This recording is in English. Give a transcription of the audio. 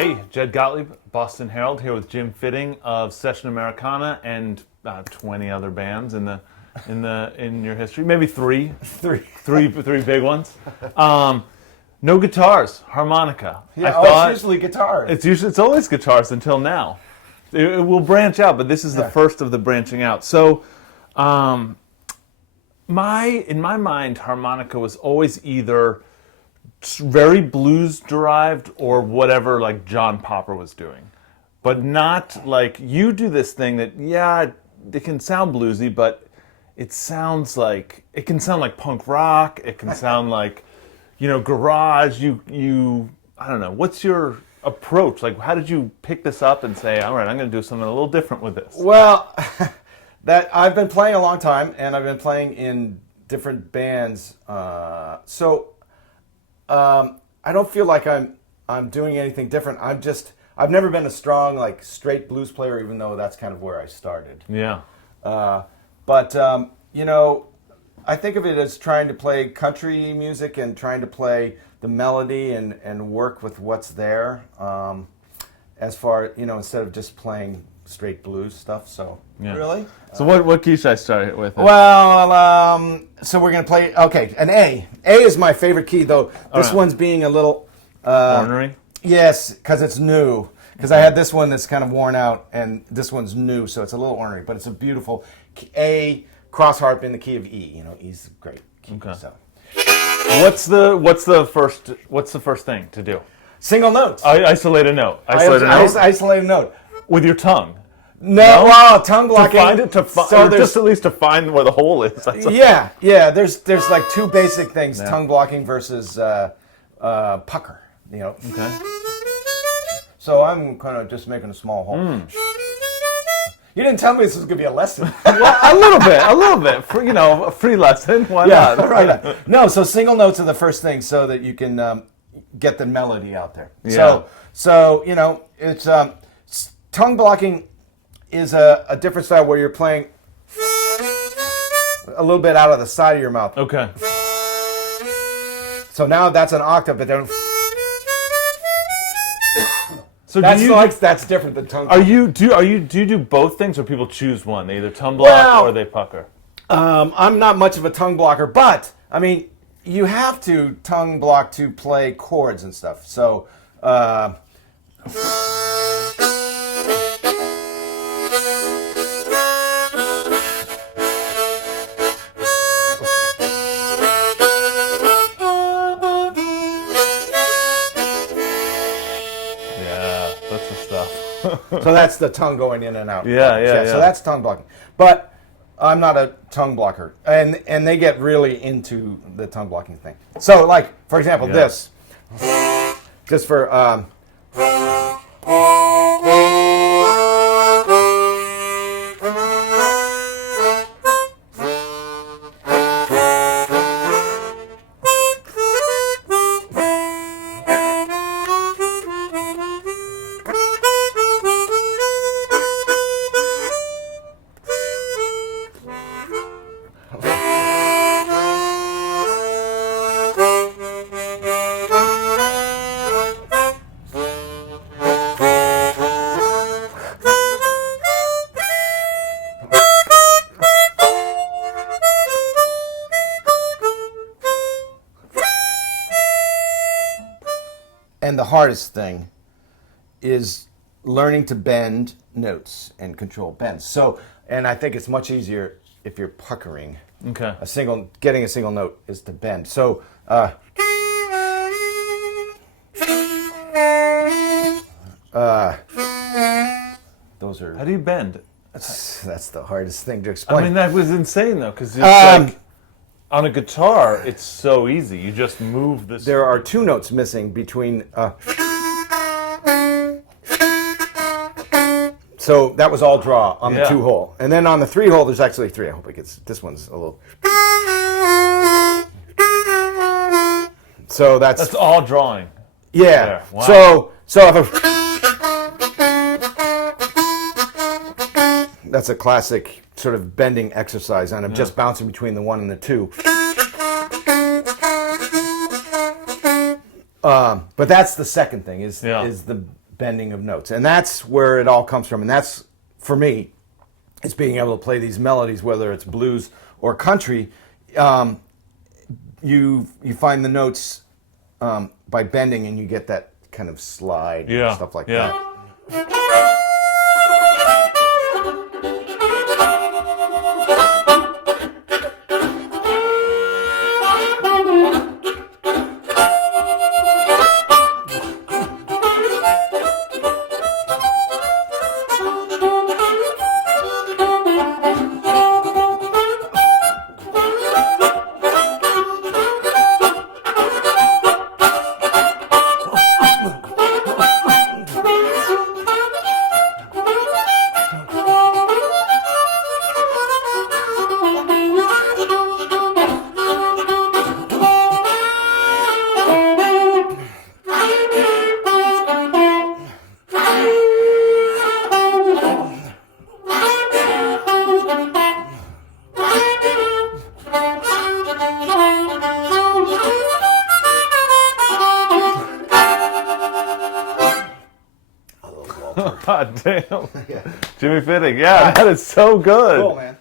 Hey, Jed Gottlieb, Boston Herald, here with Jim Fitting of Session Americana and 20 other bands in your history. Maybe three big ones. No guitars, harmonica. Yeah, it's usually guitars. It's always guitars until now. It will branch out, but this is the first of the branching out. So, in my mind, harmonica was always either very blues derived or whatever like John Popper was doing, but not like you do this thing that it can sound bluesy, but it can sound like punk rock. It can sound like garage. I don't know. What's your approach? Like, how did you pick this up and say, all right, I'm going to do something a little different with this? Well, that I've been playing a long time, and I've been playing in different bands. I don't feel like I'm doing anything different. I've never been a strong like straight blues player, even though that's kind of where I started. Yeah. But I think of it as trying to play country music and trying to play the melody and work with what's there. As far instead of just playing straight blues stuff. So Really? So what key should I start with? Well, so we're gonna play. Okay, an A. A is my favorite key, though. This one's being a little ornery. Yes, because it's new. Because I had this one that's kind of worn out, and this one's new, so it's a little ornery. But it's a beautiful A cross harp in the key of E. E's a great key. Okay. So. What's the first thing to do? Single notes. Isolate a note. Isolate a note with your tongue. No, well, tongue blocking. To find it, just at least to find where the hole is. Yeah. There's like two basic things: tongue blocking versus pucker. Okay. So I'm kind of just making a small hole. You didn't tell me this was going to be a lesson. Well, a little bit. For, a free lesson. Why not? Right. No, so single notes are the first thing, so that you can get the melody out there. Yeah. So it's tongue blocking is a different style where you're playing a little bit out of the side of your mouth. Okay. So now that's an octave, but then so that's different than tongue. Do you do both things, or people choose one? They either tongue block or they pucker. I'm not much of a tongue blocker, but I mean, you have to tongue block to play chords and stuff. So. So that's the tongue going in and out. Yeah. So that's tongue blocking. But I'm not a tongue blocker. And they get really into the tongue blocking thing. So, like, for example, this. Just for... And the hardest thing is learning to bend notes and control bends. So, and I think it's much easier if you're puckering. Okay. Getting a single note is to bend. So, those are. How do you bend? That's the hardest thing to explain. I mean, that was insane though, because it's like on a guitar, it's so easy. You just move this. There are two notes missing between. So that was all draw on the 2-hole, and then on the 3-hole, there's actually 3. I hope it gets. This one's a little. So that's all drawing. Yeah. Wow. So if that's a classic sort of bending exercise, and I'm just bouncing between the 1 and the 2. But that's the second thing is the bending of notes. And that's where it all comes from. And that's, for me, it's being able to play these melodies, whether it's blues or country. You find the notes by bending, and you get that kind of slide and stuff like that. God damn. Jimmy Fittig. Yeah, that is so good. Cool, man.